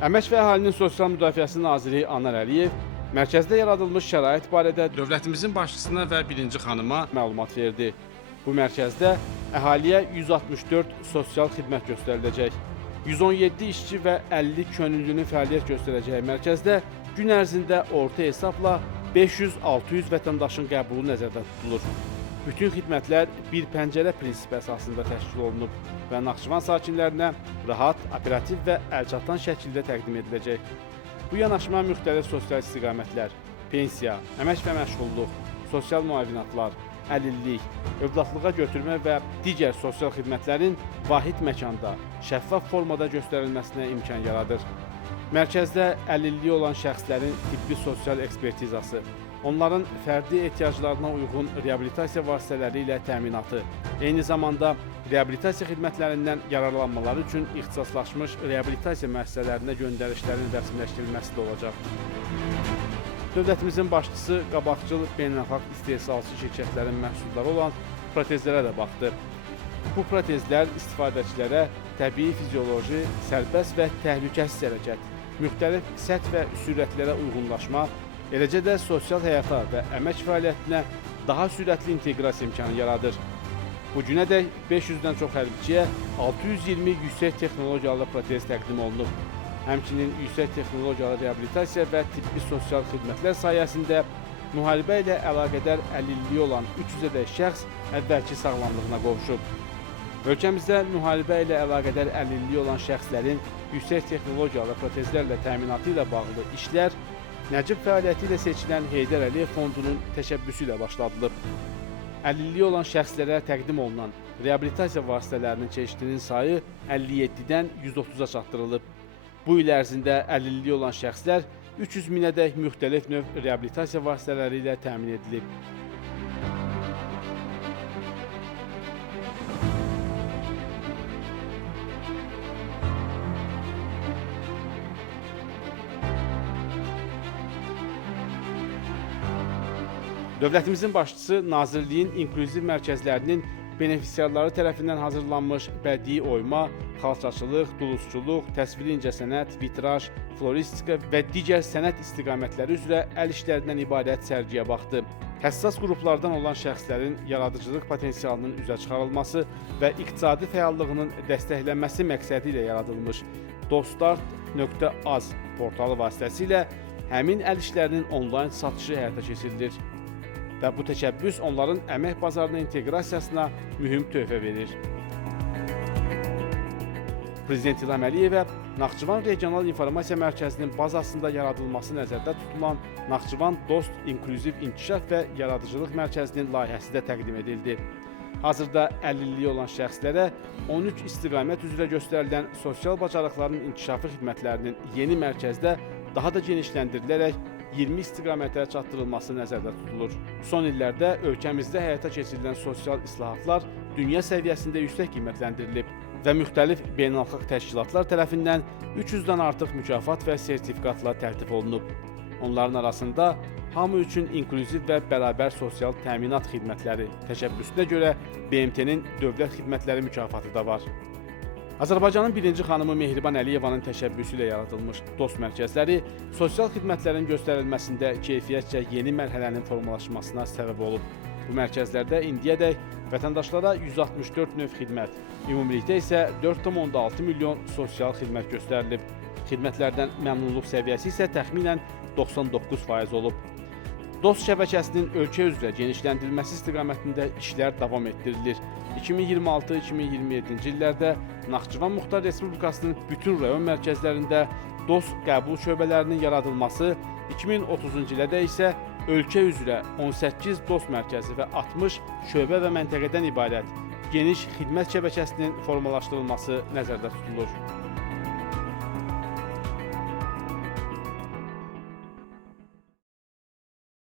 Əmək və Əhalinin Sosial Müdafiəsi Naziri Anar Əliyev mərkəzdə yaradılmış şərait barədə dövlətimizin başçısına və birinci xanıma məlumat verdi. Bu mərkəzdə əhaliyə 164 sosial xidmət göstəriləcək. 117 işçi və 50 könüllünün fəaliyyət göstərəcəyi mərkəzdə gün ərzində orta hesabla 500-600 vətəndaşın qəbulu nəzərdə tutulur. Bütün xidmətlər bir pəncərə prinsipi əsasında təşkil olunub və Naxçıvan sakinlərinə rahat, operativ və əlçatan şəkildə təqdim ediləcək. Bu yanaşma müxtəlif sosial istiqamətlər, pensiya, əmək və məşğulluq, sosial müavinatlar, əlillik, övladlığa götürmə və digər sosial xidmətlərin vahid məkanda, şəffaf formada göstərilməsinə imkan yaradır. Mərkəzdə əlilliyi olan şəxslərin tibbi sosial ekspertizası, onların fərdi ehtiyaclarına uyğun reabilitasiya vasitələri ilə təminatı, eyni zamanda reabilitasiya xidmətlərindən yararlanmaları üçün ixtisaslaşmış reabilitasiya müəssisələrinə göndərişlərin rəsmiləşdirilməsi də olacaq. Dövlətimizin başçısı qabaqcıl beynəlxalq istehsalçı şirkətlərin məhsulları olan protezlərə də baxdı. Bu protezlər istifadəçilərə təbii fizioloji, sərbəst və təhlükəsiz hərəkət, müxtəlif səth və sürətlərə uyğunlaşma, eləcə də sosial həyata və əmək fəaliyyətinə daha sürətli inteqrasiya imkanı yaradır. Bu günədək 500-dən çox hərbiçiyə 620 yüksək texnologiyalı protez təqdim olunub. Həmçinin yüksək texnologiyalı reabilitasiya və tibbi sosial xidmətlər sayəsində müharibə ilə əlaqədar əlilliyi olan 300-ədək şəxs əvvəlki sağlamlığına qovuşub. Ölkəmizdə müharibə ilə əlaqədar əlilliyi olan şəxslərin yüksək texnologiyalı protezlərlə təminatı ilə bağlı işlər Nəcib fəaliyyəti ilə seçilən Heydər Əliyev Fondunun təşəbbüsü ilə başladılıb. Əlilliyi olan şəxslərə təqdim olunan reabilitasiya vasitələrinin çeşidinin sayı 57-dən 130-a çatdırılıb. Bu il ərzində əlilliyi olan şəxslər 300 minədək müxtəlif növ reabilitasiya vasitələri ilə təmin edilib. Dövlətimizin başçısı Nazirliyin inklüziv mərkəzlərinin benefisiarları tərəfindən hazırlanmış bədii oyma, xalçaçılıq, dulusçuluq, təsviri incəsənət, vitraj, floristika və digər sənət istiqamətləri üzrə əl işlərindən ibarət sərgiyə baxdı. Həssas qruplardan olan şəxslərin yaradıcılıq potensialının üzə çıxarılması və iqtisadi fəallığının dəstəklənməsi məqsədi ilə yaradılmış dostart.az portalı vasitəsilə həmin əl işlərinin onlayn satışı həyata keçirilir və bu təşəbbüs onların əmək bazarına inteqrasiyasına mühüm töhfə verir. Prezident İlham Əliyevə Naxçıvan Regional İnformasiya Mərkəzinin bazasında yaradılması nəzərdə tutulan Naxçıvan Dost İnklüziv İnkişaf və Yaradıcılıq Mərkəzinin layihəsi də təqdim edildi. Hazırda əlilliyi olan şəxslərə 13 istiqamət üzrə göstərilən sosial bacarıqların inkişafı xidmətlərinin yeni mərkəzdə daha da genişləndirilərək 20 istiqamətə çatdırılması nəzərdə tutulur. Son illərdə ölkəmizdə həyata keçirilən sosial islahatlar dünya səviyyəsində yüksək qiymətləndirilib və müxtəlif beynəlxalq təşkilatlar tərəfindən 300-dən artıq mükafat və sertifikatla təltif olunub. Onların arasında hamı üçün inklüziv və bərabər sosial təminat xidmətləri təşəbbüsünə görə BMT-nin dövlət xidmətləri mükafatı da var. Azərbaycanın birinci xanımı Mehriban Əliyevanın təşəbbüsü ilə yaradılmış dost mərkəzləri sosial xidmətlərin göstərilməsində keyfiyyətcə yeni mərhələnin formalaşmasına səbəb olub. Bu mərkəzlərdə indiyədək vətəndaşlara 164 növ xidmət, ümumilikdə isə 4,6 milyon sosial xidmət göstərilib. Xidmətlərdən məmnunluq səviyyəsi isə təxminən 99% olub. Dost şəbəkəsinin ölkə üzrə genişləndirilməsi istiqamətində işlər davam etdirilir. 2026-2027-ci illərdə Naxçıvan Muxtar Respublikasının bütün rayon mərkəzlərində dost qəbul şöbələrinin yaradılması, 2030-cu ildə isə ölkə üzrə 18 dost mərkəzi və 60 şöbə və məntəqədən ibarət geniş xidmət şəbəkəsinin formalaşdırılması nəzərdə tutulur.